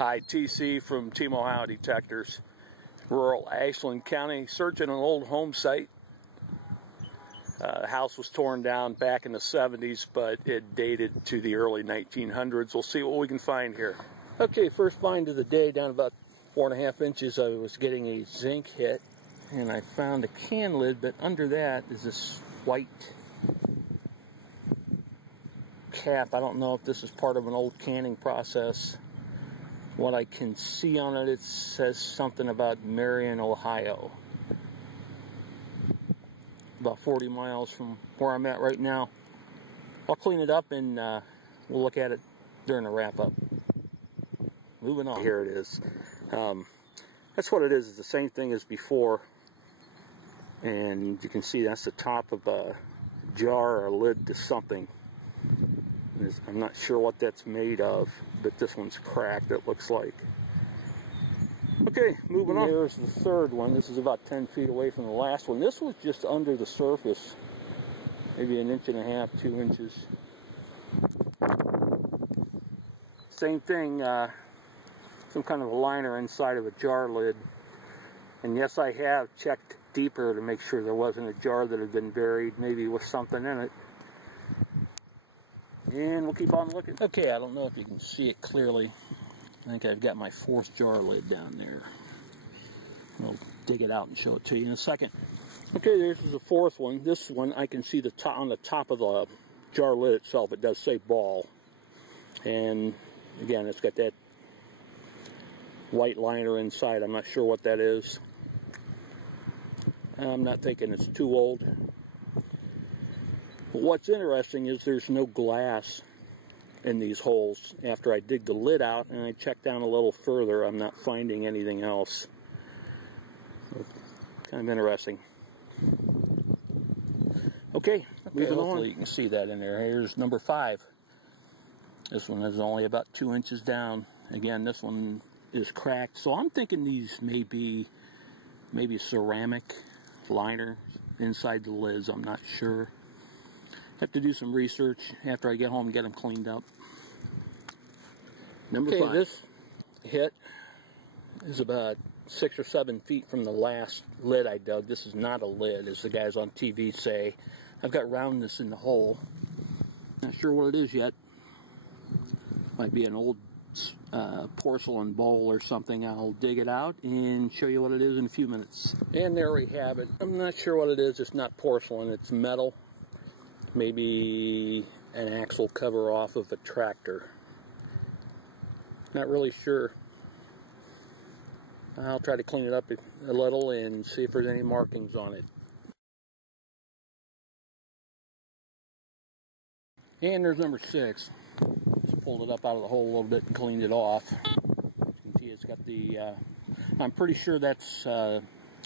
Hi, TC from Team Ohio Detectors, rural Ashland County, searching an old home site. The house was torn down back in the 70s, but it dated to the early 1900s. We'll see what we can find here. Okay, first find of the day, down about 4.5 inches. I was getting a zinc hit, and I found a can lid, but under that is this white cap. I don't know if this is part of an old canning process. What I can see on it, it says something about Marion, Ohio. About 40 miles from where I'm at right now. I'll clean it up and we'll look at it during the wrap-up. Moving on. Here it is. That's what it is. It's the same thing as before. And you can see that's the top of a jar or a lid to something. I'm not sure what that's made of, but this one's cracked, it looks like. Okay, moving on. Here's the third one. This is about 10 feet away from the last one. This was just under the surface, maybe 1.5 inches, 2 inches. Same thing, some kind of a liner inside of a jar lid. And yes, I have checked deeper to make sure there wasn't a jar that had been buried, maybe with something in it. And we'll keep on looking. Okay, I don't know if you can see it clearly. I think I've got my fourth jar lid down there. I'll dig it out and show it to you in a second. Okay, there's the fourth one. This one, I can see the top, on the top of the jar lid itself, it does say ball. And again, it's got that white liner inside. I'm not sure what that is. I'm not thinking it's too old. But what's interesting is there's no glass in these holes. After I dig the lid out and I check down a little further, I'm not finding anything else. Kind of interesting. Okay, moving on. Hopefully you can see that in there. Here's number 5. This one is only about 2 inches down. Again, this one is cracked. So I'm thinking these may be maybe ceramic liner inside the lids. I'm not sure. Have to do some research after I get home and get them cleaned up. Number 5. This hit is about 6 or 7 feet from the last lid I dug. This is not a lid, as the guys on TV say. I've got roundness in the hole. Not sure what it is yet. Might be an old porcelain bowl or something. I'll dig it out and show you what it is in a few minutes. And there we have it. I'm not sure what it is. It's not porcelain. It's metal. Maybe an axle cover off of a tractor. Not really sure. I'll try to clean it up a little and see if there's any markings on it. And there's number 6. Just pulled it up out of the hole a little bit and cleaned it off. As you can see, it's got the, I'm pretty sure that's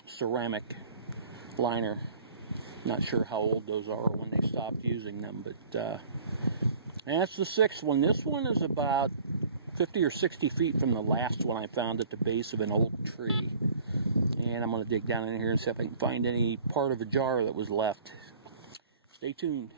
ceramic liner. Not sure how old those are or when they stopped using them, but that's the 6th one. This one is about 50 or 60 feet from the last one I found at the base of an old tree. And I'm going to dig down in here and see if I can find any part of a jar that was left. Stay tuned.